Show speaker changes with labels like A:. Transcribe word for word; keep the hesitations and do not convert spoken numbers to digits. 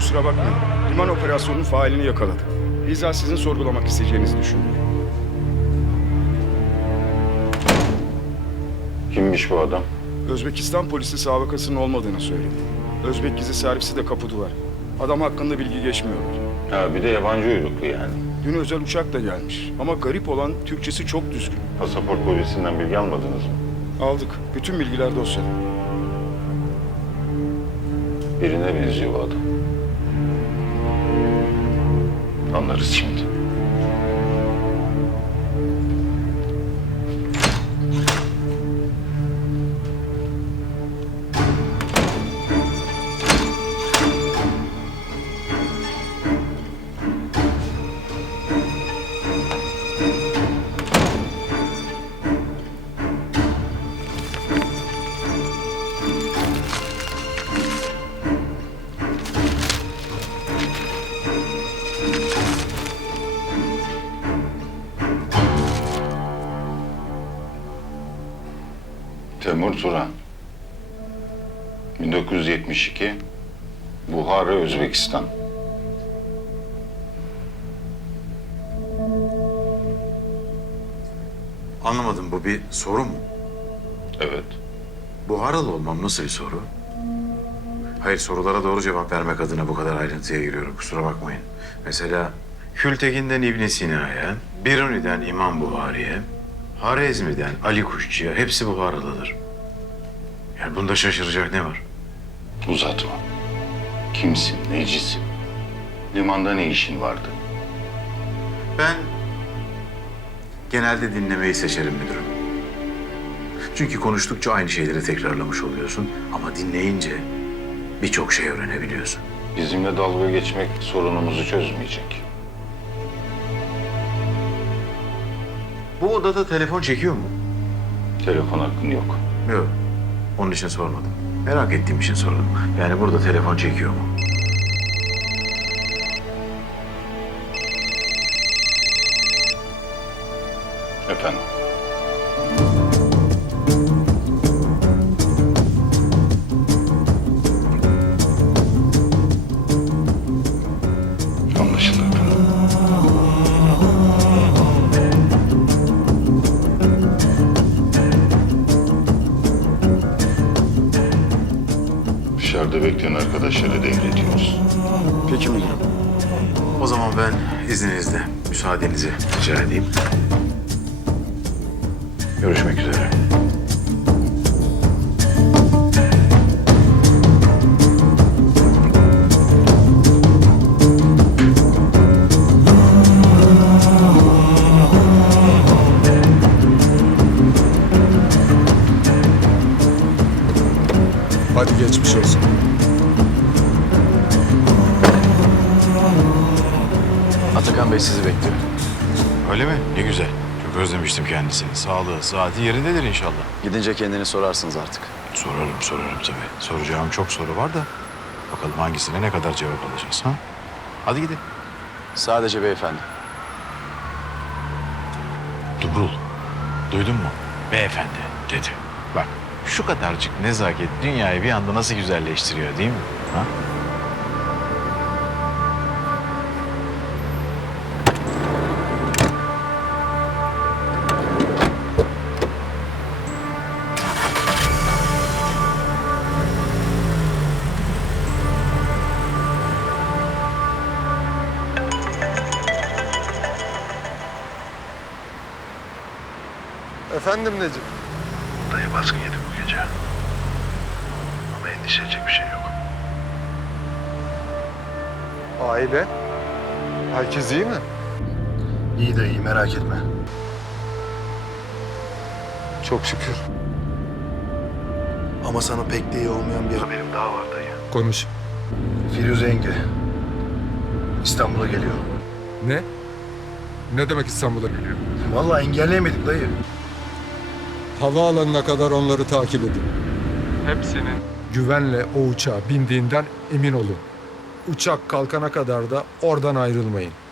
A: kusura bakmayın. Liman operasyonunun failini yakaladık. Bizzat sizin sorgulamak isteyeceğinizi düşündüm.
B: Kimmiş bu adam?
A: Özbekistan polisi sabıkasının olmadığını söyledi. Özbek gizli servisi de kapadılar. Adam hakkında bilgi geçmiyorlar.
B: Ha bir de yabancı uyruklu yani.
A: Dün özel uçakla gelmiş. Ama garip olan Türkçesi çok düzgün.
B: Pasaport polisinden bilgi almadınız mı?
A: Aldık. Bütün bilgiler dosyada.
B: Birine benziyor bu adam. Anlarız şimdi. Temur Turan. bin dokuz yüz yetmiş iki. Buhara, Özbekistan.
C: Anlamadım, bu bir soru mu?
B: Evet.
C: Buharalı olmam nasıl bir soru? Hayır, sorulara doğru cevap vermek adına bu kadar ayrıntıya giriyorum, kusura bakmayın. Mesela Kültekin'den İbn Sina'ya, Biruni'den İmam Buhari'ye, Harezmi'den Ali Kuşçu'ya hepsi Buharalıdır. Yani bunda şaşıracak ne var?
B: Uzatma. Kimsin, necisin? Limanda ne işin vardı?
C: Ben genelde dinlemeyi seçerim müdürüm. Çünkü konuştukça aynı şeyleri tekrarlamış oluyorsun ama dinleyince birçok şey öğrenebiliyorsun.
B: Bizimle dalga geçmek sorunumuzu çözmeyecek.
C: Bu odada telefon çekiyor mu?
B: Telefon hakkın yok.
C: Yok. Onun için sormadım. Merak ettiğim için sordum. Yani burada telefon çekiyor mu?
B: Efendim? Anlaşıldı efendim. Dışarıda bekleyen arkadaşları devrediyoruz.
A: Peki müdürüm.
C: O zaman ben izninizle müsaadenizi rica edeyim. Görüşmek üzere.
D: Hadi geçmiş olsun.
E: Atakan Bey sizi bekliyor.
C: Öyle mi? Ne güzel. Çok özlemiştim kendisini. Sağlığı, saati yerindedir inşallah.
E: Gidince kendini sorarsınız artık.
C: Sorarım, sorarım tabii. Soracağım çok soru var da bakalım hangisine ne kadar cevap alacağız ha? Hadi gidelim.
E: Sadece beyefendi.
C: Dumrul, duydun mu? Beyefendi dedi. Bak, şu kadarcık nezaket dünyayı bir anda nasıl güzelleştiriyor değil mi? Ha?
D: Efendim Necip?
F: Dayı baskın yedi bu gece. Ama endişe edecek bir şey yok.
D: Aile? Herkes iyi mi?
F: İyi dayı, merak etme.
D: Çok şükür.
F: Ama sana pek de iyi olmayan bir haberim daha var dayı.
D: Konuş.
F: Firuze yenge İstanbul'a geliyor.
D: Ne? Ne demek İstanbul'a geliyor?
F: Vallahi engelleyemedik dayı.
D: Havaalanına kadar onları takip edin. Hepsinin güvenle o uçağa bindiğinden emin olun. Uçak kalkana kadar da oradan ayrılmayın.